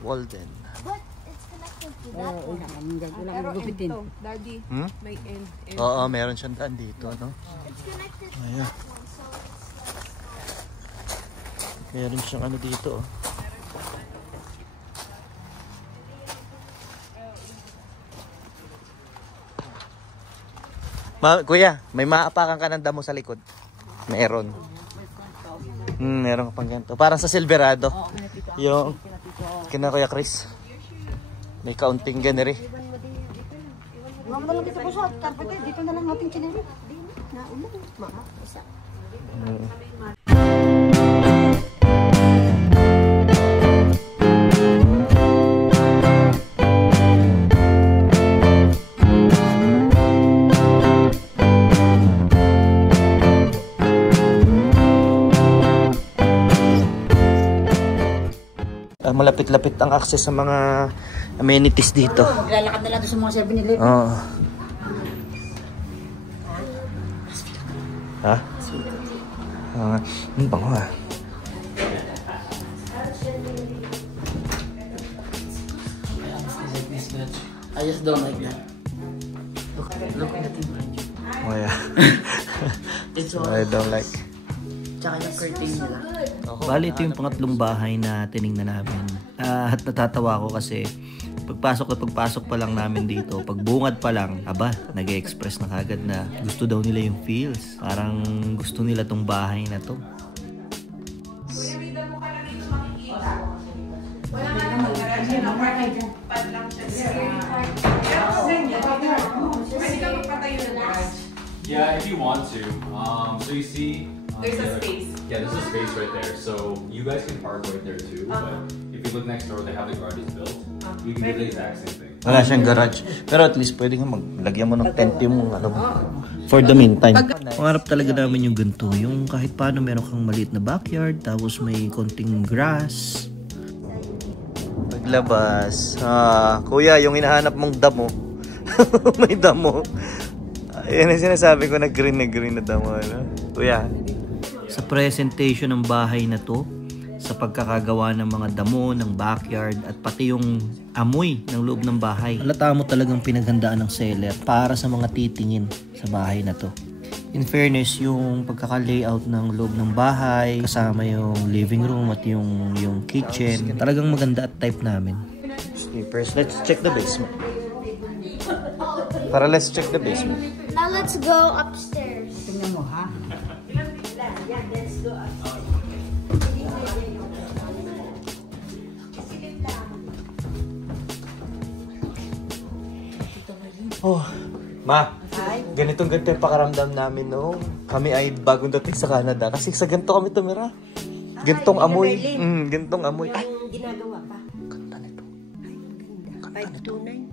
Walden. But it's connected to that one. Pero end to, Daddy. May end. Oo, meron siyang daan dito, no? It's connected to Ayan. that one, so it's Meron siyang ano dito, oh. Kuya, may maapakan ka ng damo sa likod. Meron. Meron ka pang ganito. Parang sa Silverado. Yung kina Kuya Chris. May kaunting ganere. Huwag mo lang dito po sa carpet. Dito na lang natin kinili. Naulan. Isa. Malapit-lapit ang access sa mga amenities dito. Maglalakad na lang doon sa mga 7-Eleven. Oo. Ha? Bango ha. I just don't like that. Look at the Oh yeah. It's all. I don't like. Tsaka yung curtain nila. Bali, ito yung pangatlong bahay na tiningnan namin. At natatawa ko kasi pagpasok pa lang namin dito, pagbungad pa lang, nag-express na kagad na gusto daw nila yung feels. Parang gusto nila tong bahay na to. Yeah, if you want to. So you see, There's a space. Yeah, there's a space right there. So you guys can park right there too. But if you look next door, they have the garages built. You can do the exact same thing. Wala siyang garage. Pero at least pwede nga maglagyan mo ng tent yung ano. For the meantime. Pangarap talaga namin yung ganito. Yung kahit paano meron kang maliit na backyard, tapos may konting grass. Paglabas. Kuya, yung hinahanap mong damo. May damo. Yan ang sinasabi ko na green na damo. Ano? Kuya. Sa presentation ng bahay na to, sa pagkakagawa ng mga damo, ng backyard, at pati yung amoy ng loob ng bahay. Halata mo talagang pinaghandaan ng seller para sa mga titingin sa bahay na to. In fairness, yung pagkaka-layout ng loob ng bahay, kasama yung living room at yung kitchen, talagang maganda at type namin. Sleepers. Let's check the basement. Let's check the basement. now let's go upstairs. Tingnan mo, ha? Oh, Ma, ganito yung pakaramdam namin noong kami ay bagong dating sa Canada. Kasi sa ganito kami tumira. Gantong amoy. Gantong amoy. Ay, Ginagawa pa. ganda nito. Ay, ganda. 529.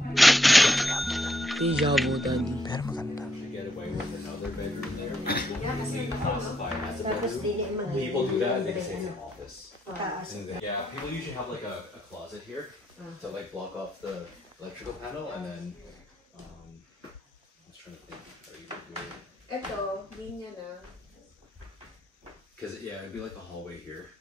Deja vu, Daddy. Pero maganda. Get away with another bedroom there. Classified as a Tapos bedroom. dili mag- People do that. They say it's an office. Yeah, people usually have like a closet here to like block off the electrical panel, and then I was trying to think. How you would do it? Ito, linya na. Because yeah, it'd be like a hallway here.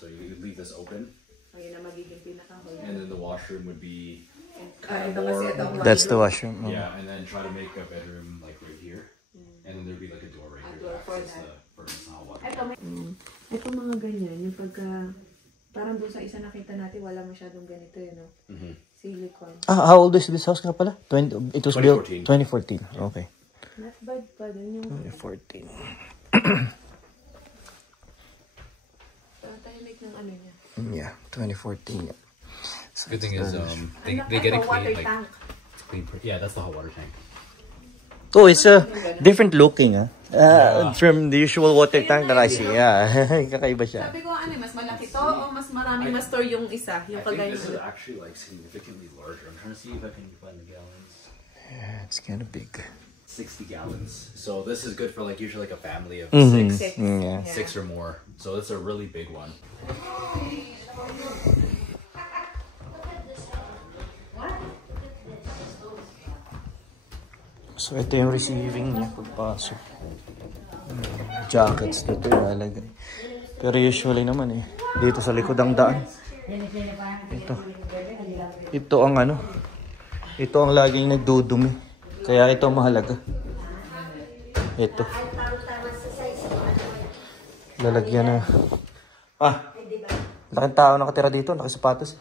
So you could leave this open, Ayun na magiging pinaka-hall. and then the washroom would be Ito kasi itong That's the washroom. Oh. yeah, and then try to make a bedroom like right here, and then there'd be like a door right here to door for access the furnace and hot water. Ito mga ganyan, yung pagka, parang doon sa isa nakita natin, wala masyadong ganito yun, no? Silicone. How old is this house nga pala? It was built 2014. 2014. Okay. Not bad pa din yung 2014. tahimik ng ano niya. Yeah, 2014. Yeah. So Good thing is they get it clean, like clean. Yeah, that's the hot water tank. Oh, it's a different looking, from the usual water tank that I see. Yeah, kakaiba siya. Sabi ko, mas malaki to o mas maraming mas store yung isa, yung I think kagaya this is nito. actually like significantly larger. I'm trying to see if I can find the gallons. Yeah, it's kind of big. 60 gallons. So this is good for like usually like a family of Six. Yeah. 6 or more. So it's a really big one. So ito yung receiving niya pagpasok. Jackets dito ilalagay. Pero usually naman dito sa likod ang daan. Ito ang ano. Ito ang laging nagdudumi. Kaya ito ang mahalaga. Ito. Lalagyan na. Laking tao nakatira dito. Nakasapatos.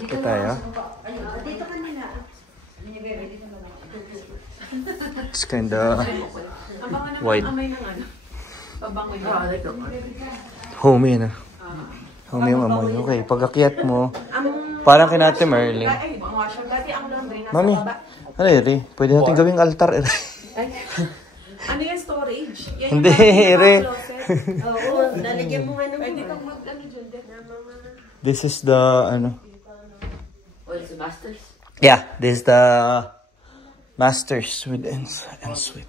Ito tayo. It's kinda wide. Homey na. Homey yung amoy. Okay, pag-akyat mo, parang kina Ate Merlin. Mami, ano yun? Pwede natin gawing altar. Ano yung storage? Hindi, Ere. Oo, lalagyan mo nga ng Pwede kang mag-ano dyan. This is the, ano? Oh, it's the masters? Yeah, this is the masters with and sweet.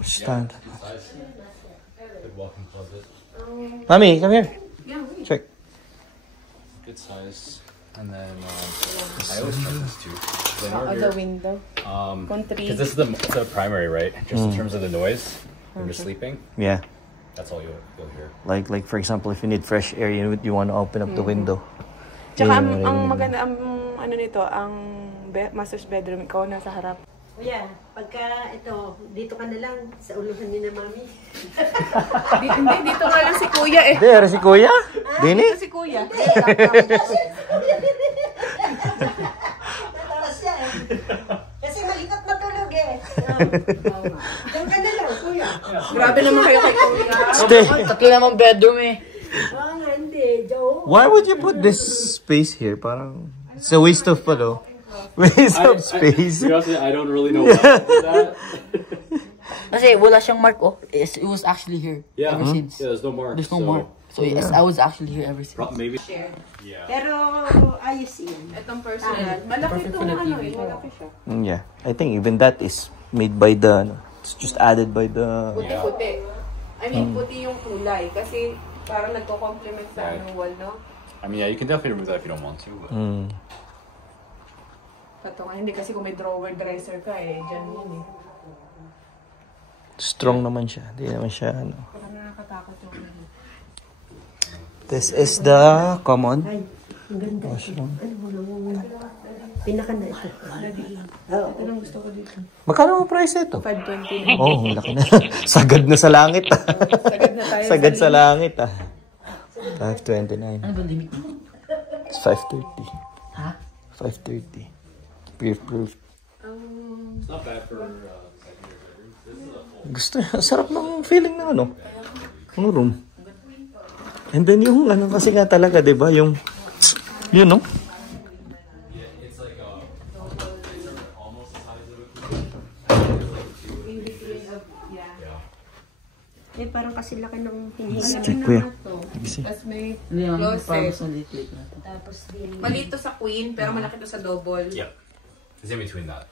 Stand. Good walk-in closet. Mami, come here. Check. Good size. And then I always check this too. The window. Because this is the primary, right? Just in terms of the noise when you're sleeping. Yeah. That's all you'll hear. Like for example, if you need fresh air, you want to open up the window. Tsaka ang maganda, ano nito, ang master's bedroom, ikaw nasa harap. Kuya, pagka ito, dito ka na lang sa uluhan ni na Mami. Hindi, dito nga lang si Kuya eh. There, si Kuya? Dini? Si Kuya. Natawas siya eh. Kasi malikot matulog eh. Diyan ka na lang, Kuya. Grabe naman kayo kay Kuya. Stay. Tatlo namang bedroom eh. Nga, hindi, Joe. Why would you put this space here? Parang, it's a waste of, waste of space. I don't really know what that. Kasi wala siyang mark, oh. It was actually here Yeah. ever since. Yeah, there's no mark. There's no mark. So yes, I was actually here ever since. Maybe. Pero ayos yan. Itong personal. Malaki itong ano eh. Malaki siya. Yeah, I think even that is made by the, it's just added by the, Puti-puti. I mean, puti yung kulay. Kasi parang nagko-complement sa anong wall, no? I mean, yeah, you can definitely remove that if you don't want to. But... Ito nga, hindi kasi kung may drawer dresser ka eh. Diyan yun eh. strong naman siya. Hindi naman siya, ano. Parang nakakatakot yung This is the common Ang ganda. washroom. Pinaka na ito. Ito lang gusto ko dito. Magkano ang price ito? 520. Oh, laki na. Sagad na sa langit. Sagad na tayo. Sagad sa langit. 529. Ano ba limit mo? It's 530. Ha? 530. Proof. It's not bad for Gusto niya. Sarap ng feeling ng ano. Ng room. And then yung ano kasi nga talaga, di ba? Yung, you know? Eh, parang kasi laki ng Check ko yan. Tapos may Hindi naman, parang closet. sa lit na to. tapos din. Malito sa queen, pero malaki to sa double. Yep. It's in between that.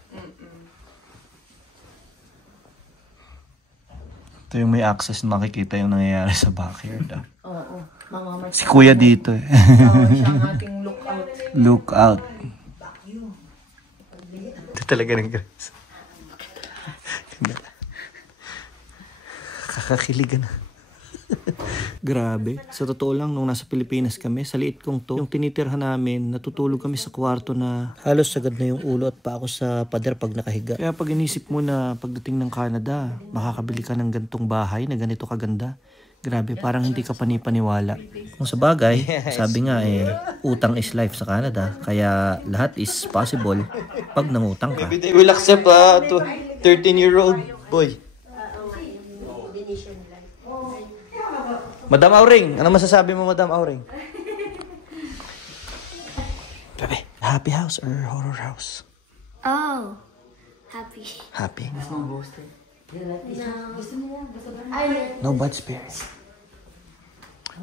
Ito yung may access na makikita yung nangyayari sa backyard. Oo. Mama, Si Kuya dito eh. Siya ang ating lookout. Look out. Ito talaga ng guys. Kakakiligan na. Grabe. Sa totoo lang, nung nasa Pilipinas kami, sa liit kong to, yung tinitirhan namin, natutulog kami sa kwarto na halos sagad na yung ulo at pa ako sa pader pag nakahiga. Kaya pag inisip mo na pagdating ng Canada, makakabili ka ng gantong bahay na ganito kaganda. Grabe, parang hindi ka panipaniwala. Kung sa bagay, sabi nga utang is life sa Canada. Kaya lahat is possible pag nangutang ka. Maybe they will accept a 13-year-old boy. Madam Auring, ano masasabi mo, Madam Auring? Bebe, happy house or horror house? Oh, happy. Happy. No. No bad spirits.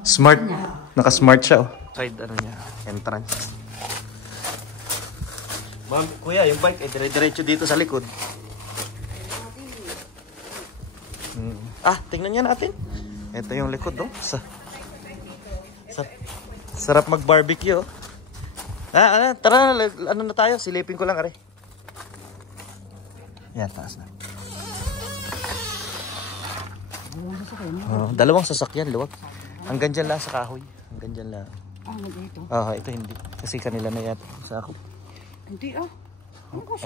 Smart. Naka-smart siya, oh. Side, ano niya, entrance. Ma'am, kuya, yung bike, dire-diretso dito sa likod. Tingnan niya natin. Ito yung likod, oh. Sarap mag-barbecue, oh. Tara na, ano na tayo? Silipin ko lang, are. Yan, taas na. Dalawang sasakyan, luwag. Hanggang dyan lang sa kahoy. Hanggang dyan lang. Dito? Ito hindi. Kasi kanila na yata sa ako. Hindi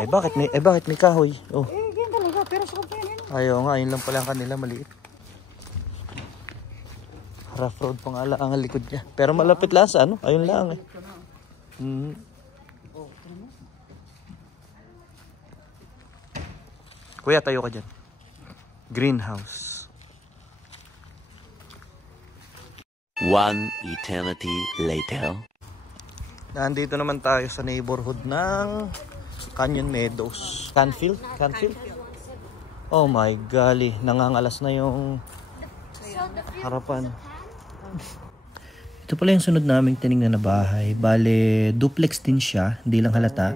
Bakit may kahoy? Oh. Ganyan talaga, pero sa kapya yun. Ayaw nga, ayun lang pala ang kanila, maliit. Rough road pa nga lang ang likod niya. Pero malapit lang sa ano, ayun lang eh. Kuya, tayo ka dyan. Greenhouse. One eternity later. Nandito naman tayo sa neighborhood ng Canyon Meadows. Canfield? Oh my golly, nangangalas na yung harapan. Ito pala yung sunod naming tinignan na bahay. Bale, duplex din siya, hindi lang halata.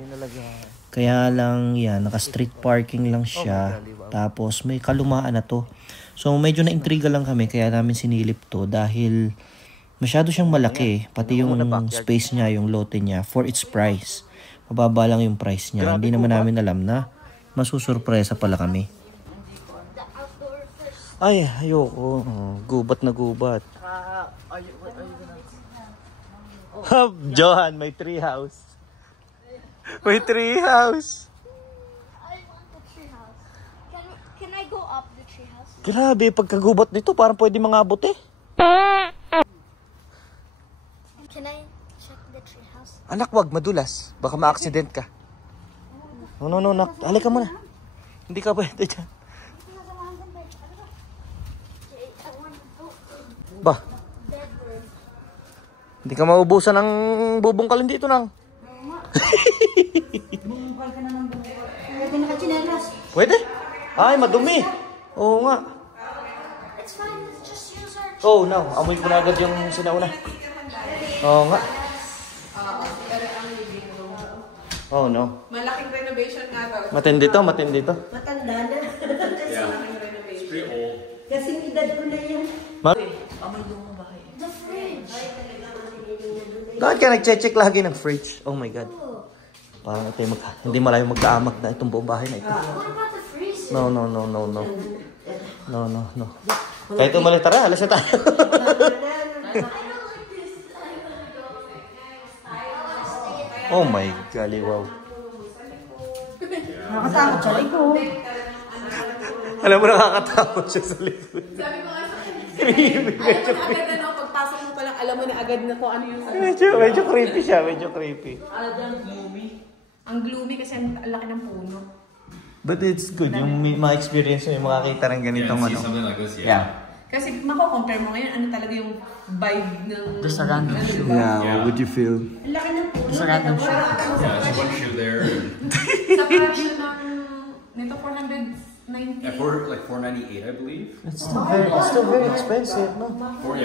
Kaya lang yan, naka street parking lang siya. Tapos may kalumaan na to. So medyo na-intriga lang kami kaya namin sinilip to dahil masyado siyang malaki. Pati yung space niya, yung lote niya for its price. Mababa lang yung price niya. Hindi naman namin alam na masusurpresa pala kami. Ay, ayoko. Gubat na gubat. Johan, may tree house. May tree house. I want the tree house. Can I go up the tree house? Grabe, pagkagubat nito, parang pwede mangabot eh. Can I check the tree house? Anak, wag, madulas. Baka ma-accident ka. No, halika muna. Hindi ka pwede dyan. Ba? Hindi ka maubusan ng bubungkalin dito nang. Bumungkal ka na ng bumungkal. Pwede nakachinelas. Pwede? Ay, madumi. Oo nga. It's fine. Let's just use our. Oh, no. Amoy ko na agad yung sinauna. Oo nga. Oh, no. Malaking renovation nga daw. Matindi to. Matanda na. It's pretty old. Kasing edad ko na yan. The fridge. Bakit ka nag-check lagi ng fridge? Oh my God. Parang ito yung hindi malayo magkaamag na itong buong bahay na ito. What about the freezer? No. Kahit umalis, tara, alas na tayo. I don't like this. Oh my golly, wow. Nakatakot sa likod. Alam mo, nakakatakot siya sa likod. Sabi ko nga sa agad na pagpasok mo palang alam mo na agad na kung ano yung... Medyo creepy siya, medyo creepy. Ang gloomy kasi ang laki ng puno. But it's good, yung ma-experience mo, yung makakita ng ganitong ano. Something like this, Kasi mako-compare mo ngayon, ano talaga yung vibe ng... There's a random shoe. Yeah, what would you feel? Ang laki ng puno. There's a random shoe. Yeah, there's one shoe there. Sa presyo ng... Nito 490. For like $4.98, I believe. It's still very expensive, no?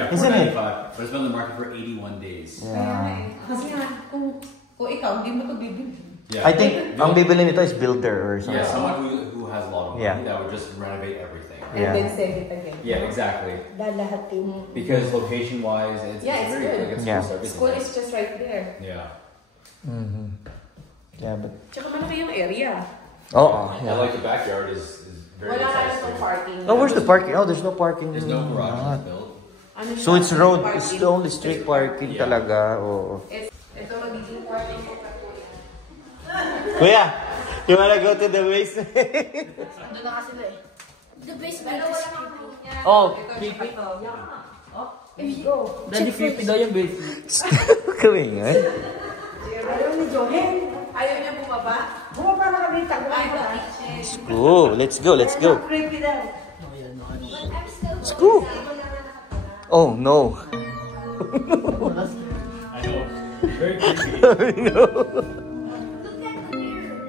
Isn't it? $4.95. But it's been on the market for 81 days. Kasi nga, kung ikaw, hindi mo ito bibili. Yeah. I think ang bibili nito is builder or something. Yeah, someone who has a lot of money that would just renovate everything. Yeah. And then sell it again. Yeah, exactly. Lalahatin. Because location-wise, it's Yeah, it's very good. like it's Yeah. close to everything. School is just right there. Yeah. Yeah, but... Tsaka malaki yung area. Oh, I like the backyard is very Wala ka nice. na itong parking. Oh, where's the parking? Oh, there's no parking. There's no garage built. Ano So siya? it's road, Parking. it's only street parking talaga. Oh. Ito magiging parking ko pa po yan. Kuya, you wanna go to the basement? Doon na kasi eh. The basement is creepy. Oh, Daddy creepy daw yung basement. kami nga. Ayaw ni Johen. Ayaw niya bumaba? Bumaba na kami. Let's go. Creepy daw. Let's go. Oh no. I know. Very creepy.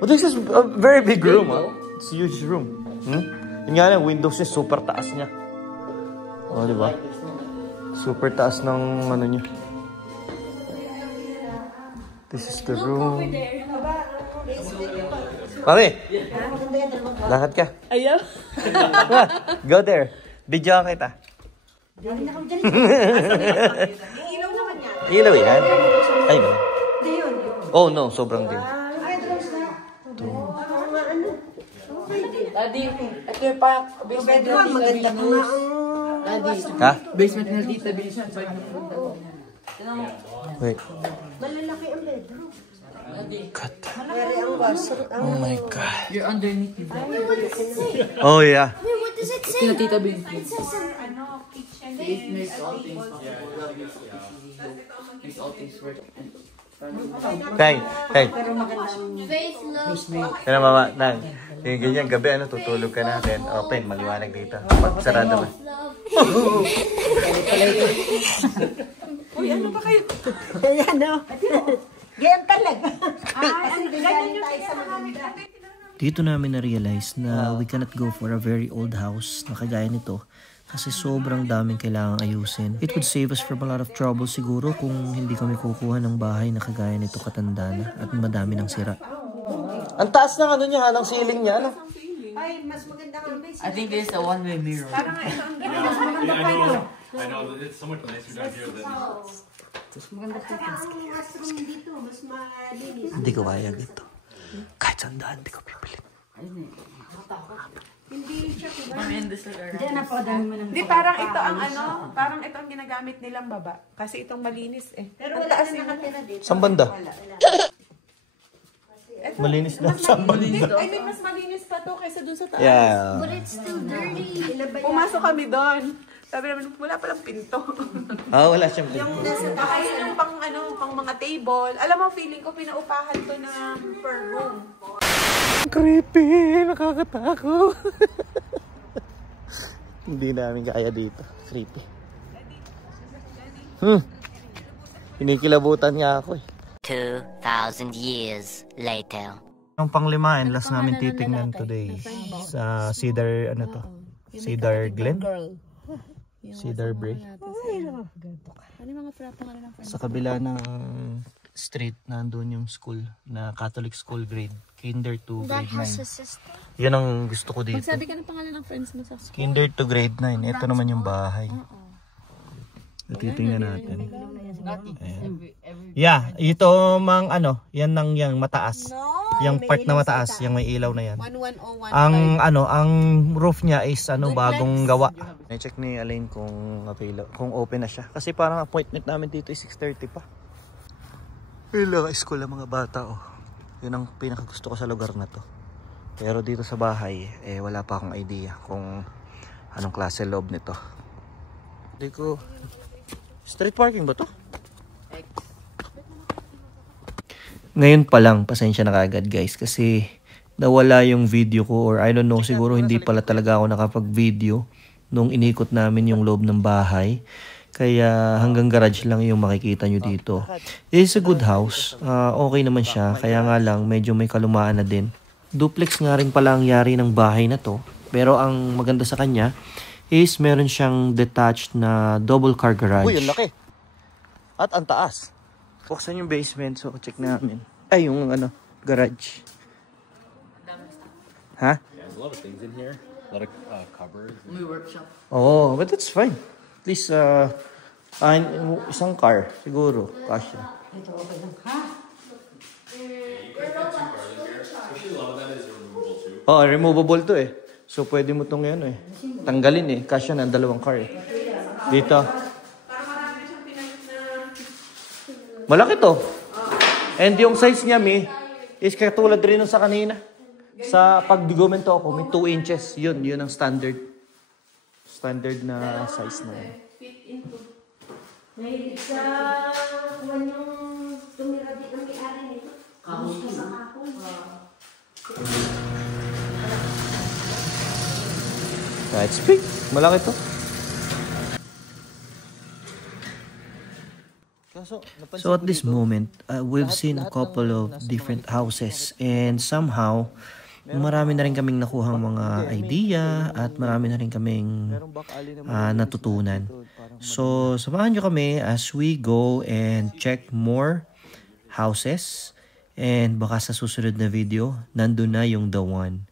Well, this is a very big room, huh? It's a huge room. Yung nga lang, windows niya, super taas niya. Oh, di ba? Super taas ng ano niya. This is the room. Mami! Lakad ka. Ayaw. Go there. Video kita. Dali na kami dyan. Ilaw naman yan. Ilaw yan. Ay, ba? Hindi yun. Oh no, sobrang din. Ay, drones na. Ano? Okay din. Daddy, ito yung pa basement. Bedroom, maganda pa nga ang Ha? Basement na dito, bilisan. Wait. Malalaki ang bedroom. God. Malaki ang washroom. Oh my God. You're underneath. Oh yeah. Wait, what does it say? Sila Tita Bing. It says Makes all things possible. Makes all things work. Tay. faith, love. Kaya mama, nang. Yung ganyan gabi, ano, tutulog ka natin. Open, maliwanag dito. Pag sarado mo. Love. Uy, ano ba kayo? Ayan, no? Ganyan talaga. Kasi Ganyan yung tayo sa maganda. Dito namin na-realize na we cannot go for a very old house na kagaya nito kasi sobrang daming kailangang ayusin. It would save us from a lot of trouble siguro kung hindi kami kukuha ng bahay na kagaya nito katanda na at madami ng sira. Ang taas ng ano niya, ng ceiling niya, ano? Ay, mas maganda nga ang base. I think this is a one-way mirror. Parang ito ang mas maganda pa ito. I know that it's so much nicer down here than. Saka ang washroom dito, mas malinis. Hindi ko kaya dito. Kahit sandaan, hindi ko pipili. Hindi siya kiba. Diyan napakadami mo ng Hindi, parang ito ang ano, parang ito ang ginagamit nilang baba. Kasi itong malinis eh. Pero Ang wala taas na yung- nakatira dito. Saan banda? Ito, Malinis na. mas malinis. I mean, mas malinis pa to kaysa dun sa taas. Yeah. But it's still dirty. Pumasok kami doon. Sabi namin, wala palang pinto. Wala siyang Yung nasa taas, yung pang, ano, pang mga table. Alam mo, feeling ko, pinaupahan to na per room. Creepy! Nakakatakot! Hindi namin kaya dito. Creepy. Pinikilabutan nga ako eh. 2,000 years later. Ang panglima and last namin titingnan today sa Cedar, ano to? Cedar Glen? Cedar Brae. Sa kabila ng street, nandun yung school na Catholic school grade. Kinder to That grade has 9. a sister. Yan ang gusto ko dito. Magsabi ka ng pangalan ng friends mo sa school. Kinder to grade 9. Ito naman yung bahay. Titingnan natin. Ayan. Yeah, ito mang ano, yan nang yang mataas. Yung part na mataas, yung may ilaw na yan. 11015. Ang ano, ang roof niya is ano, bagong gawa. I-check ni Alain kung kung open na siya. Kasi parang appointment namin dito is 6:30 pa. Ilang school ang mga bata oh. Yun ang pinakagusto ko sa lugar na to. Pero dito sa bahay, eh wala pa akong idea kung anong klase loob nito. Hindi ko... Street parking ba to? Ngayon pa lang, pasensya na kagad guys kasi nawala yung video ko or I don't know, siguro hindi pala talaga ako nakapag-video nung inikot namin yung loob ng bahay. Kaya hanggang garage lang yung makikita nyo dito. It is a good house. Okay naman siya. Kaya nga lang medyo may kalumaan na din. Duplex nga rin pala ang yari ng bahay na to. Pero ang maganda sa kanya is meron siyang detached na double car garage. Uy, ang laki. At ang taas. Buksan yung basement, so check namin. Ay, yung ano, garage. Ha? Yeah, there's a lot of things in here. A lot of cupboards. May workshop. Oh, but that's fine. At least, isang car, siguro, kasya. Ito, okay lang. Ha? Actually, a lot of that is removable too. Oh, removable to eh. So, pwede mo itong yan eh. Tanggalin eh. Kasya na dalawang car eh. Dito. Malaki to. And yung size niya, Mi, is katulad rin nung sa kanina. Sa pag-bigumento ako, may 2 inches. Yun ang standard. Standard na size na yun. May sa kuwan yung tumira dito ng may-ari nito. Sa kahon. It's big. Malaki to. So at this moment, we've seen a couple of different houses and somehow, marami na rin kaming nakuhang mga idea at marami na rin kaming natutunan. So samahan nyo kami as we go and check more houses and baka sa susunod na video, nandun na yung the one.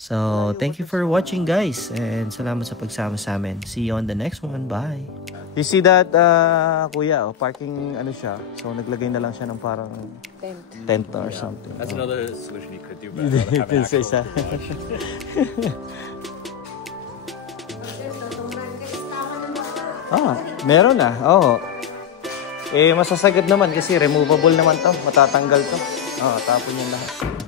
So thank you for watching guys and salamat sa pagsama sa amin. See you on the next one. Bye! You see that, kuya, parking ano siya. So, naglagay na lang siya ng parang tent or something. That's another solution you could do, but I'd rather have an actual garage. Meron na. Oo. Eh, masasagad naman kasi removable naman to. Matatanggal to. Tapon yan lahat.